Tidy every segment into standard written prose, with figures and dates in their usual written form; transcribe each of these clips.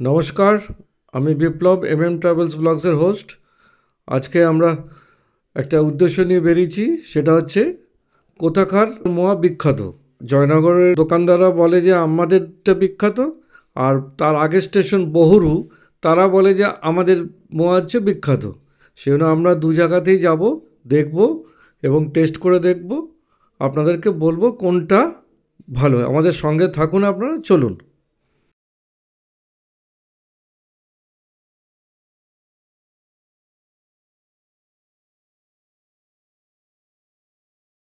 নমস্কার, আমি বিপ্লব travels ব্লগসের host. আজকে আমরা একটা উদ্দেশ্য নিয়ে বেরিয়েছি, সেটা হচ্ছে কোথাকার মোয়া বিখ্যাত। জয়নগরের দোকানদাররা বলে যে আমাদেরটা বিখ্যাত, আর তার আগের স্টেশন বহুরু, তারা বলে যে আমাদের মোয়া হচ্ছে বিখ্যাত। সেজন্য আমরা দু জায়গাতেই যাব, দেখব এবং টেস্ট করে দেখব, আপনাদেরকে বলবো কোনটা ভালো। আমাদের সঙ্গে থাকুন, আপনারা চলুন।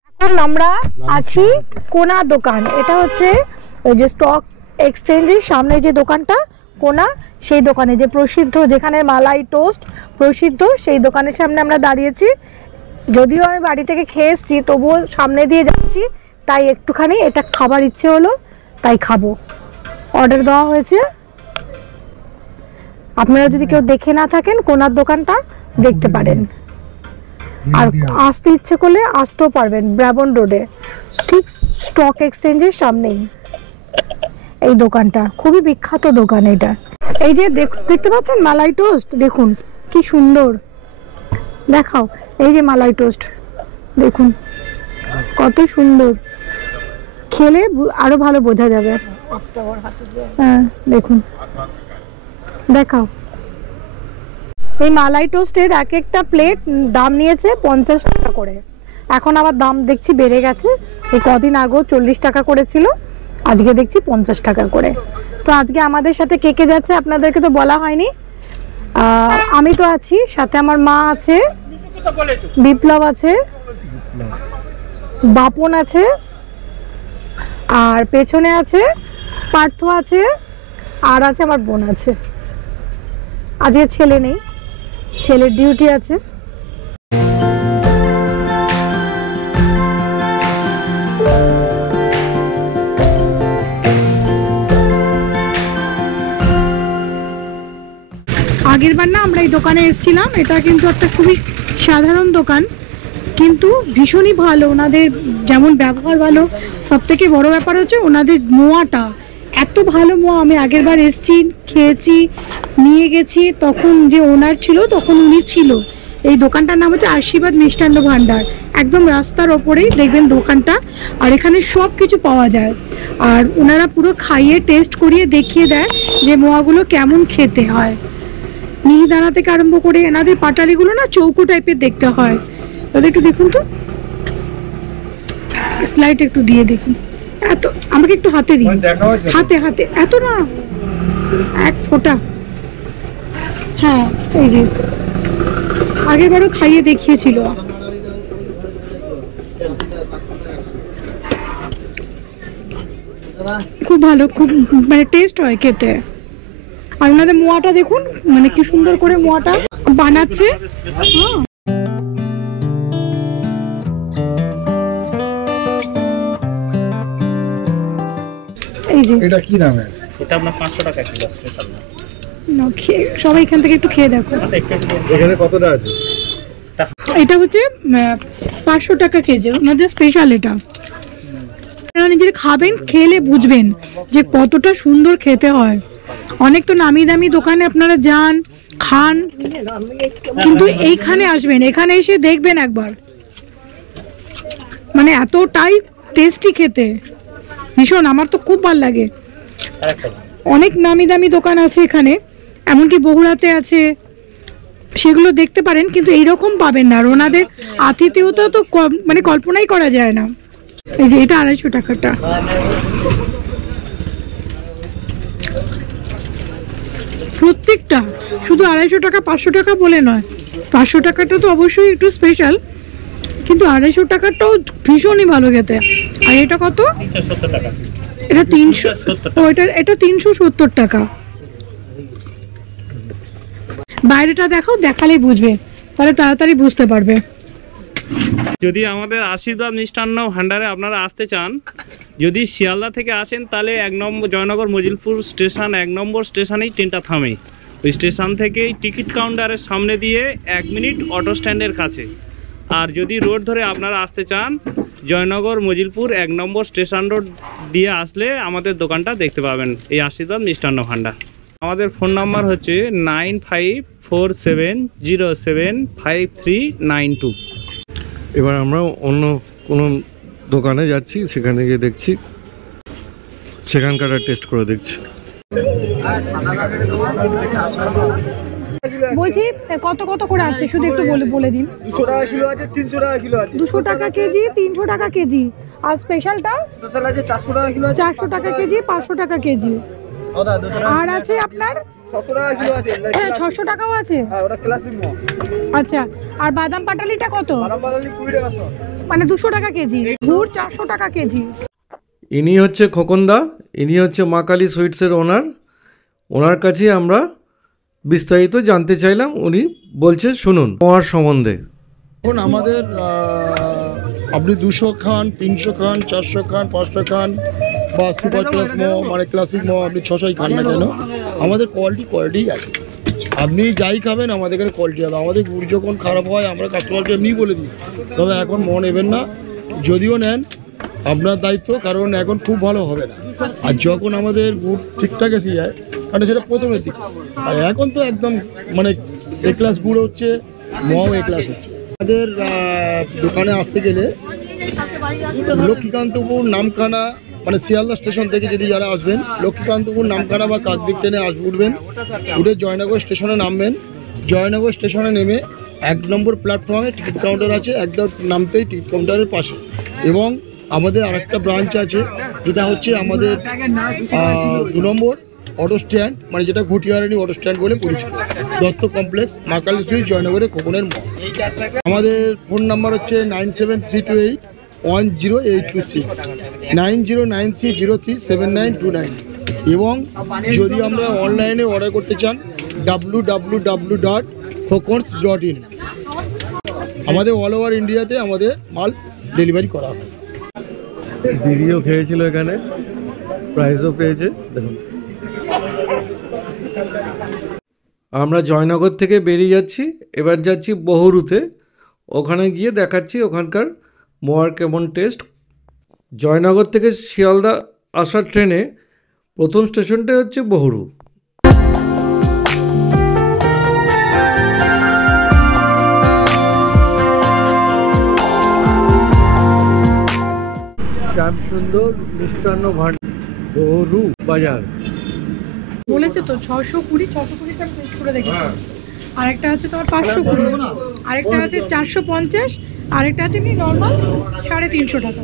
এখন আমরা আছি কোনা দোকান। এটা হচ্ছে ওই যে স্টক এক্সচেঞ্জের সামনে যে দোকানটা কোনা, সেই দোকানে যে প্রসিদ্ধ, যেখানে মালাই টোস্ট প্রসিদ্ধ, সেই দোকানের সামনে আমরা দাঁড়িয়েছি। যদিও আমি বাড়ি থেকে খেয়ে এসেছি, তবুও সামনে দিয়ে যাচ্ছি, তাই একটুখানি এটা খাবার ইচ্ছে হলো, তাই খাবো। অর্ডার দেওয়া হয়েছে। আপনারা যদি কেউ দেখে না থাকেন, কোনার দোকানটা দেখতে পারেন, আর আসতে ইচ্ছে করলে আসতেও পারবেন। ব্রাবন রোডে ঠিক স্টক এক্সচেঞ্জের সামনেই এই দোকানটা, খুবই বিখ্যাত দোকান এটা। এই যে দেখতে পাচ্ছেন মালাই টোস্ট, দেখুন কি সুন্দর। দেখাও, এই যে মালাই টোস্ট দেখুন কত সুন্দর, খেলে আরো ভালো বোঝা যাবে। হ্যাঁ দেখুন, দেখাও। এই মালাই টোস্টের এক একটা প্লেট দাম নিয়েছে 50 টাকা করে। এখন আবার দাম দেখছি বেড়ে গেছে। এই কদিন আগেও 40 টাকা করেছিল, আজকে দেখছি 50 টাকা করে। তো আজকে আমাদের সাথে কে কে যাচ্ছে আপনাদেরকে তো বলা হয়নি। আমি তো আছি, সাথে আমার মা আছে, বিপ্লব আছে, বাপন আছে, আর পেছনে আছে পার্থ আছে, আর আছে আমার বোন আছে। আজকে ছেলে নেই, ছেলের ডিউটি আছে। আগের বার না আমরা এই দোকানে এসেছিলাম, এটা কিন্তু একটা খুবই সাধারণ দোকান, কিন্তু ভীষণই ভালো। ওনাদের যেমন ব্যবহার ভালো, সব থেকে বড় ব্যাপার হচ্ছে ওনাদের মোয়াটা এত ভালো মোয়া। আমি আগের বার এসেছি, খেয়েছি, নিয়ে গেছি, তখন যে ওনার ছিল তখন উনি ছিল। এই দোকানটার নাম হচ্ছে আশীর্বাদ মিষ্টান্ন ভাণ্ডার, একদম রাস্তার ওপরেই দেখবেন দোকানটা। আর এখানে সব কিছু পাওয়া যায়, আর ওনারা পুরো খাইয়ে টেস্ট করিয়ে দেখিয়ে দেয় যে মোয়াগুলো কেমন খেতে হয়। মিহিদানা থেকে আরম্ভ করে এনাদের পাটালিগুলো না চৌকো টাইপের দেখতে হয়। তাদের একটু দেখুন তো, স্লাইড একটু দিয়ে দেখুন। এত আমাকে একটু হাতে দিন, হাতে হাতে, এত না, এক ফোঁটা। হ্যাঁ এই যে আগেরবারও খাইয়ে দেখিয়েছিল। খুব ভালো, খুব মানে টেস্ট হয় খেতে। আর ওনাদের মোয়াটা দেখুন, মানে কি সুন্দর করে মোয়াটা বানাচ্ছে। এই যে এটা কি দামে? এটা আপনার 500 টাকা কিলো স্পেশাল না। সবাই এখান থেকে একটু খেয়ে দেখো। এখানে কতটা আছে? এটা হচ্ছে 500 টাকা কেজি, ওনাদের স্পেশাল। এটা নিজেরা খাবেন, খেলে বুঝবেন যে কতটা সুন্দর খেতে হয়। অনেক তো নামি দামি দোকানে আপনারা যান, খান, কিন্তু এইখানে আসবেন, এখানে এসে দেখবেন একবার, মানে এতটাই টেস্টি খেতে, ভীষণ। আমার তো খুব ভালো লাগে। অনেক নামি দামি দোকান আছে এখানে, এমনকি বগুড়াতে আছে, সেগুলো দেখতে পারেন, কিন্তু এইরকম পাবেন না। আর ওনাদের আতিথেয়তা তো মানে কল্পনাই করা যায় না। এই যে এটা 250 টাকাটা, প্রত্যেকটা শুধু 250 টাকা, 500 টাকা বলে নয়। 500 টাকাটা তো অবশ্যই একটু স্পেশাল, কিন্তু 250 টাকাটাও ভীষণই ভালো খেতে। আর এটা কত? 370 টাকা। এটা 300, এটা 370 টাকা। বাইরেটা দেখো, দেখালেই বুঝবে, তাহলে তাড়াতাড়ি বুঝতে পারবে। যদি আমাদের আশীর্বাদ মিষ্টান্ন ভান্ডারে আপনারা আসতে চান, যদি শিয়ালদা থেকে আসেন, তাহলে 1 নম্বর জয়নগর মজিলপুর স্টেশন, 1 নম্বর স্টেশনেই ট্রেনটা থামে। ওই স্টেশন থেকেই টিকিট কাউন্টারের সামনে দিয়ে 1 মিনিট অটো স্ট্যান্ডের কাছে। আর যদি রোড ধরে আপনারা আসতে চান, জয়নগর মজিলপুর 1 নম্বর স্টেশন রোড দিয়ে আসলে আমাদের দোকানটা দেখতে পাবেন, এই আশীর্বাদ মিষ্টান্ন ভান্ডার। আমাদের ফোন নাম্বার হচ্ছে 9547075392। এবার আমরা অন্য কোনো দোকানে যাচ্ছি, সেখানে গিয়ে দেখছি, সেখানকার টেস্ট করে দেখছি। বলছি কত কত করে আছে শুধু একটু বলে দিন। 200 টাকা কিলো আছে, 300 টাকা কিলো আছে। 200 টাকা কেজি, 300 টাকা কেজি। আর স্পেশালটা স্পেশাল আছে 400 টাকা কিলো আছে। 400 টাকা কেজি, 500 টাকা কেজি। আর আছে আপনার 600 টাকা কিলো আছে। 600 টাকাও আছে। হ্যাঁ, ওটা ক্লাসিক মো। আচ্ছা, আর বাদাম পাটালিটা কত? বাদাম পাটালি 20 টাকা শো। মানে 200 টাকা কেজি। গুড় 400 টাকা কেজি। ইনি হচ্ছে খোকনদা, ইনি হচ্ছে মা কালী সুইটসের ওনার। ওনার কাছে আমরা বিস্তারিত জানতে চাইলাম, উনি বলছে শুনুন মহার সম্বন্ধে। এখন আমাদের আপনি 200 খান, 300 খান, 400 খান, 500 খান বা সুপার ক্লাস মো মানে ক্লাসিক মো আপনি 600 খান না কেন, আমাদের কোয়ালিটি আছে। আপনি যাই খাবেন আমাদের এখানে কোয়ালিটি হবে। আমাদের গুড় যখন খারাপ হয় আমরা কাস্টমারকে এমনিই বলে দিই, তবে এখন নেবেন না, যদিও নেন আপনার দায়িত্ব, কারণ এখন খুব ভালো হবে না। আর যখন আমাদের গুড় ঠিকঠাক এসে যায়, কারণ সেটা প্রথমের দিকে, আর এখন তো একদম মানে এ ক্লাস গুড় হচ্ছে, মও এ ক্লাস হচ্ছে। আমাদের দোকানে আসতে গেলে লক্ষ্মীকান্তপুর নামখানা মানে শিয়ালদা স্টেশন থেকে যদি যারা আসবেন, লক্ষ্মীকান্তপুর নামখানা বা কাকদ্বীপ ট্রেনে উঠবেন, উঠে জয়নগর স্টেশনে নামবেন। জয়নগর স্টেশনে নেমে 1 নম্বর প্ল্যাটফর্মে টিকিট কাউন্টার আছে, একদম নামতেই টিকিট কাউন্টারের পাশে। এবং আমাদের আরেকটা ব্রাঞ্চ আছে, যেটা হচ্ছে আমাদের 2 নম্বর অটো স্ট্যান্ড, মানে যেটা ঘটিয়ারানি অটো স্ট্যান্ড বলে পরিচিত, দত্ত কমপ্লেক্স, মা কালী সুইটস, জয়নগরে খোকনের মল। আমাদের ফোন নাম্বার হচ্ছে 9732810826, 9093037929। এবং যদি আমরা অনলাইনে অর্ডার করতে চান www.khokons.in। আমাদের অল ওভার ইন্ডিয়াতে আমাদের মাল ডেলিভারি করা হয়। দিদিও খেয়েছিল এখানে, প্রাইজও পেয়েছে দেখুন। আমরা জয়নগর থেকে বেরিয়ে যাচ্ছি, এবার যাচ্ছি বহুরুতে। ওখানে গিয়ে দেখাচ্ছি ওখানকার মোয়ার কেমন টেস্ট। জয়নগর থেকে শিয়ালদা আসার ট্রেনে প্রথম স্টেশনটা হচ্ছে বহুরু। শ্যামসুন্দর মিষ্টান্ন ভান্ডার, বহুরু বাজার। বলেছে তো 620, 620টা আমি টেস্ট করে দেখেছি। আরেকটা আছে তোমার 520, আরেকটা আছে 450, আরেকটা আছে নর্মাল 350 টাকা।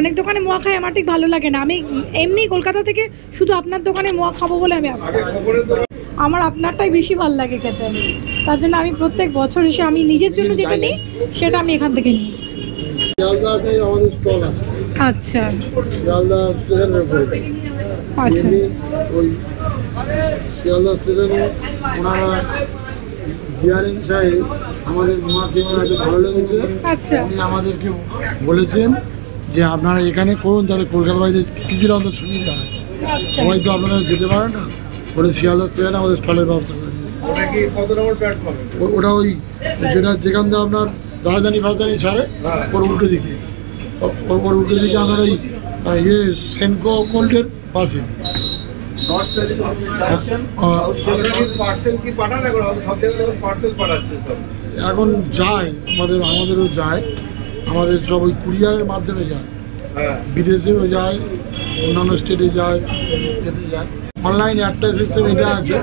অনেক দোকানে মোয়া খাই, আমার ঠিক ভালো লাগে না। আমি এমনি কলকাতা থেকে শুধু আপনার দোকানে মোয়া খাবো বলে আমি আসতাম। আমার আপনারটাই বেশি ভালো লাগে খেতে, তার জন্য আমি প্রত্যেক বছর এসে আমি নিজের জন্য যেটা নিই সেটা আমি এখান থেকে নিই। শিয়ালদাতে আমাদের স্টল আছে। আচ্ছা শিয়ালদা স্টেশনের উপরে। আচ্ছা, ওই শিয়ালদা স্টেশনে ওনারা হিয়ারিং সাহেব আমাদের মহাকে ভালো লেগেছে। আচ্ছা, উনি আমাদেরকে বলেছেন যে আপনারা এখানে করুন, যাতে কলকাতা বাড়িতে কিছুটা আমাদের সুবিধা হয়। সবাই তো আপনারা যেতে পারেন না, বলে শিয়ালদা স্টেশনে আমাদের স্টলের ব্যবস্থা করে দিয়েছে। ওটা ওই যেটা যেখান থেকে আপনার রাজধানী ছাড়ে ওর উল্টো দিকে, ওর উল্টো দিকে আপনার ওই সেনকো গোল্ডের পাশে। এখন যায় আমাদেরও যায়, আমাদের সব ওই কুরিয়ারের মাধ্যমে যায়, বিদেশেও যায়, অন্যান্য স্টেটে যায়, এতে যায়। অনলাইন একটা সিস্টেম এটা আছে।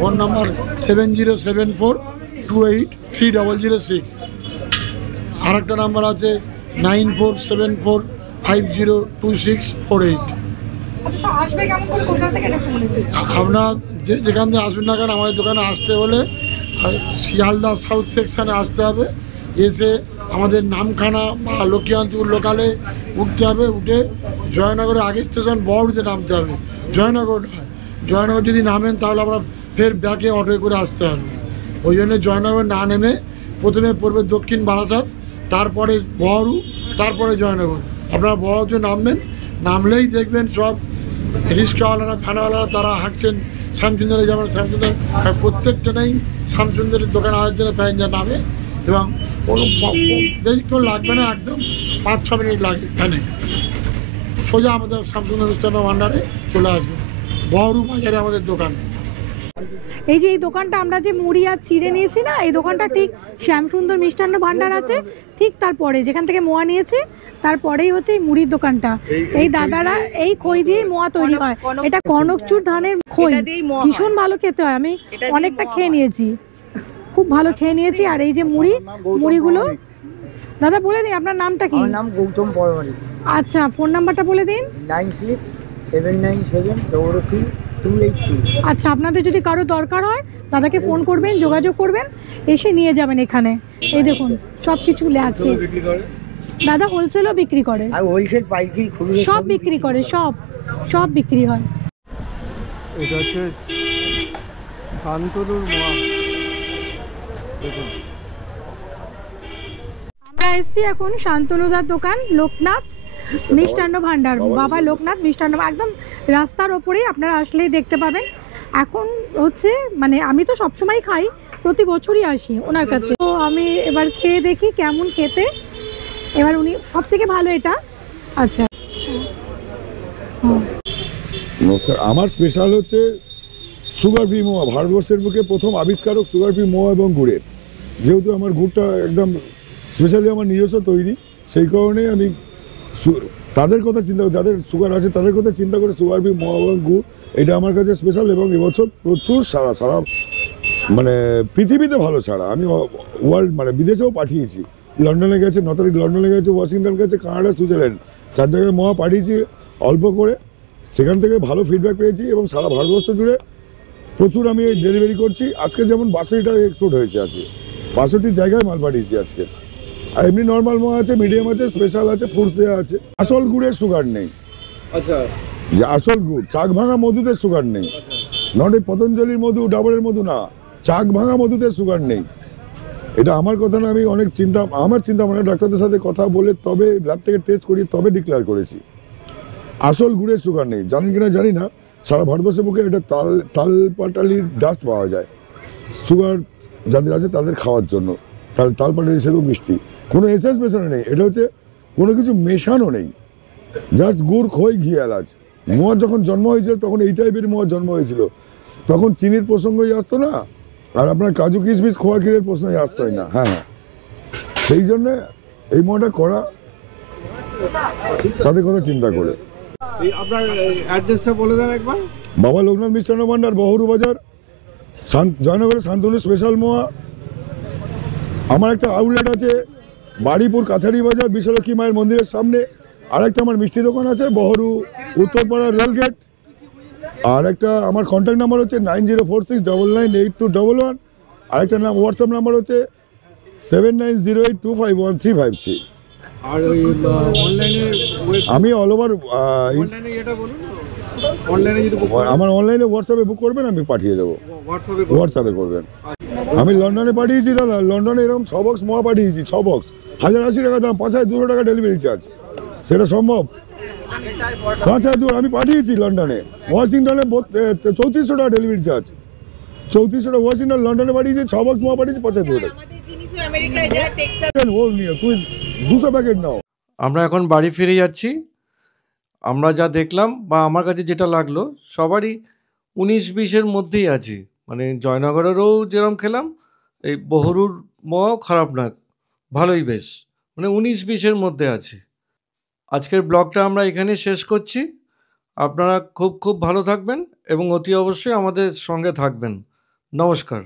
Phone number 7074283006। আর একটা নাম্বার আছে 9474502648। আপনার যেখান থেকে আসুন না কেন, আমাদের দোকানে আসতে হলে শিয়ালদা সাউথ সেকশানে আসতে হবে। এসে আমাদের নামখানা বা লক্ষ্মীকান্তপুর লোকালে উঠতে হবে, উঠে জয়নগরের আগের স্টেশন বড়দিতে নামতে হবে। জয়নগর যদি নামেন তাহলে আমরা ফের ব্যাকে অটো করে আসতে হবে। ওই জন্য জয়নগর না নেমে প্রথমে পড়বে দক্ষিণ বারাসাত, তারপরে বহরু, তারপরে জয়নগর। আপনারা বহরুতে নামবেন, নামলেই দেখবেন সব রিক্সাওয়ালারা, ভ্যানওয়ালারা তারা হাঁটছেন শ্যামসুন্দরে যাবেন। শ্যামসুন্দর প্রত্যেকটা নেই শ্যামসুন্দরের দোকান আসার জন্য প্যাসেঞ্জার নামে, এবং বেশিক্ষণ লাগবে না, একদম 5-6 মিনিট লাগে ভ্যানে। সোজা আমাদের শামসুন্দর মিষ্টান্ন ভাণ্ডারে চলে আসবে। বহরু বাজারে আমাদের দোকান। এই যে এই দোকানটা আমরা যে মুড়ি আর চিড়ে নিয়েছি না, এই দোকানটা ঠিক শ্যামসুন্দর মিষ্টান্ন ভাণ্ডার আছে ঠিক তারপরে, যেখান থেকে মোয়া নিয়েছি তারপরেই হচ্ছে এই মুড়ির দোকানটা। এই দাদারা এই খই দিয়ে মোয়া তৈরি হয়। এটা কনকচুর ধানের খই, ভীষণ ভালো খেতে হয়। আমি অনেকটা খেয়ে নিয়েছি, খুব ভালো খেয়ে নিয়েছি। আর এই যে মুড়িগুলো দাদা বলে দিন আপনার নামটা কি? আমার নাম গৌতম পরমারি। আচ্ছা, ফোন নাম্বারটা বলে দিন। 9679728282। আচ্ছা, আপনাদের যদি কারো দরকার হয় দাদাকে ফোন করবেন, যোগাযোগ করবেন, এসে নিয়ে যাবেন এখানে। এই দেখুন সব কিছু আছে। দাদা হোলসেলও বিক্রি করে, আর হোলসেল পাইকারি খুচরো সব বিক্রি করে, সব বিক্রি হয়। এটা হচ্ছে শান্তনুর মোয়া। দেখুন আমরা এসছি এখন শান্তনুদার দোকান, লোকনাথ মিষ্টান্ন ভাণ্ডার। বাবা লোকনাথ মিষ্টান্ন, একদম রাস্তার ওপরেই, আপনারা আসলেই দেখতে পাবেন। এখন হচ্ছে মানে আমি তো সবসময় খাই, প্রতি বছরই আসি ওনার কাছে। তো আমি এবার খেয়ে দেখি কেমন খেতে। এবার উনি সব থেকে ভালো এটা। আচ্ছা নমস্কার, আমার স্পেশাল হচ্ছে সুগার ফ্রি মোয়া। ভারতবর্ষের বুকে প্রথম আবিষ্কারক সুগার ফ্রি মোয়া এবং গুড়ের। যেহেতু আমার গুড়টা একদম স্পেশালি আমার নিজস্ব তৈরি, সেই কারণে আমি তাদের কথা চিন্তা করি, যাদের সুগার আছে তাদের কথা চিন্তা করে সুগার ফ্রি মোয়া এবং গুড় এটা আমার কাছে স্পেশাল। এবং এবছর প্রচুর সারা মানে পৃথিবীতে ভালো সারা। আমি ওয়ার্ল্ড মানে বিদেশেও পাঠিয়েছি। লন্ডনে গেছে, 9 তারিখ লন্ডনে গেছে, ওয়াশিংটন গেছে, কানাডা, সুইজারল্যান্ড, 4 জায়গায় মোয়া পাঠিয়েছি অল্প করে। সেখান থেকে ভালো ফিডব্যাক পেয়েছি এবং সারা ভারতবর্ষ জুড়ে প্রচুর আমি ডেলিভারি করছি। আজকে যেমন 62টা এক্সপোর্ট হয়েছে, আছে 62 জায়গায় মাল পাঠিয়েছি আজকে। আর এমনি নর্মাল মোয়া আছে, মিডিয়াম আছে, স্পেশাল আছে, ফ্রুটস দেওয়া আছে। আসল গুড়ের সুগার নেই। আচ্ছা, যে আসল গুড়, চাক ভাঙা মধুতে সুগার নেই। নট এই পতঞ্জলির মধু, ডাবরের মধু না, চাক ভাঙা মধুতে সুগার নেই। এটা আমার কথা না, আমি অনেক আমার চিন্তা মানে ডাক্তারদের সাথে কথা বলে তবে ল্যাব থেকে টেস্ট করি তবে ডিক্লেয়ার করেছি। আসল গুড়ের সুগার নেই। জানেন কিনা জানি না, সারা ভারতবর্ষের বুকে এটা তালপাটালির ডাস্ট পাওয়া যায় সুগার যাদের আছে তাদের খাওয়ার জন্য। তালপাটালি সেতু মিষ্টি, কোনো এসেন্স মেশানো নেই। এটা হচ্ছে কোনো কিছু মেশানো নেই, জাস্ট গুড়, খই, ঘি, এলাচ। মোয়ার যখন জন্ম হয়েছিল তখন এই টাইপের মোয়ার জন্ম হয়েছিল, তখন চিনির প্রসঙ্গই আসতো না, আর আপনার কাজু কিশমিশ খোয়া ক্ষীরের প্রশ্নই আসতোই না। হ্যাঁ, সেই জন্যে এই মোয়াটা করা তাদের কথা চিন্তা করে। আপনার অ্যাড্রেসটা বলে দেন একবার। বাবা লোকনাথ মিষ্টান্ন ভাণ্ডার, বহরু বাজার, জয়নগরের শান্তনু স্পেশাল মোয়া। আমার একটা আউটলেট আছে বাড়িপুর কাছারি বাজার, বিশ্বলক্ষ্মী মায়ের মন্দিরের সামনে। আর একটা আমার মিষ্টি দোকান আছে বহরু উত্তরপাড়া রেলগেট। আর একটা আমার কন্ট্যাক্ট নাম্বার হচ্ছে 9046998211। আরেকটা হোয়াটসঅ্যাপ নাম্বার হচ্ছে 7908251353। আর ওই অনলাইনে আমি অল ওভার অনলাইনে এটা বলুন, অনলাইনে যদি আমার অনলাইনে হোয়াটসঅ্যাপে বুক করবেন, আমি পাঠিয়ে দেবো। হোয়াটসঅ্যাপে করবেন। আমি লন্ডনে পাঠিয়েছি দাদা, লন্ডনে এরকম 6 বক্স মোয়া পাঠিয়েছি, 6 বক্স, 1080 টাকা দাম, 5200 টাকা ডেলিভারি চার্জ। সেটা সম্ভব? 5200 আমি পাঠিয়েছি লন্ডনে। ওয়াশিংটনে 3400 টাকা ডেলিভারি চার্জ, 3400 টাকা ওয়াশিংটন। লন্ডনে পাঠিয়েছি 6 বক্স মোয়া পাঠিয়েছি 75 টাকা। তুই 200 প্যাকেট নাও। আমরা এখন বাড়ি ফিরে যাচ্ছি। আমরা যা দেখলাম বা আমার কাছে যেটা লাগলো, সবারই 19-20-এর মধ্যেই আছি। মানে জয়নগরেরও যেরকম খেলাম, এই বহরুর মোয়াও খারাপ না, ভালোই বেশ, মানে 19-20-এর মধ্যে আছি। আজকের ব্লগটা আমরা এখানে শেষ করছি। আপনারা খুব ভালো থাকবেন এবং অতি অবশ্যই আমাদের সঙ্গে থাকবেন। নমস্কার।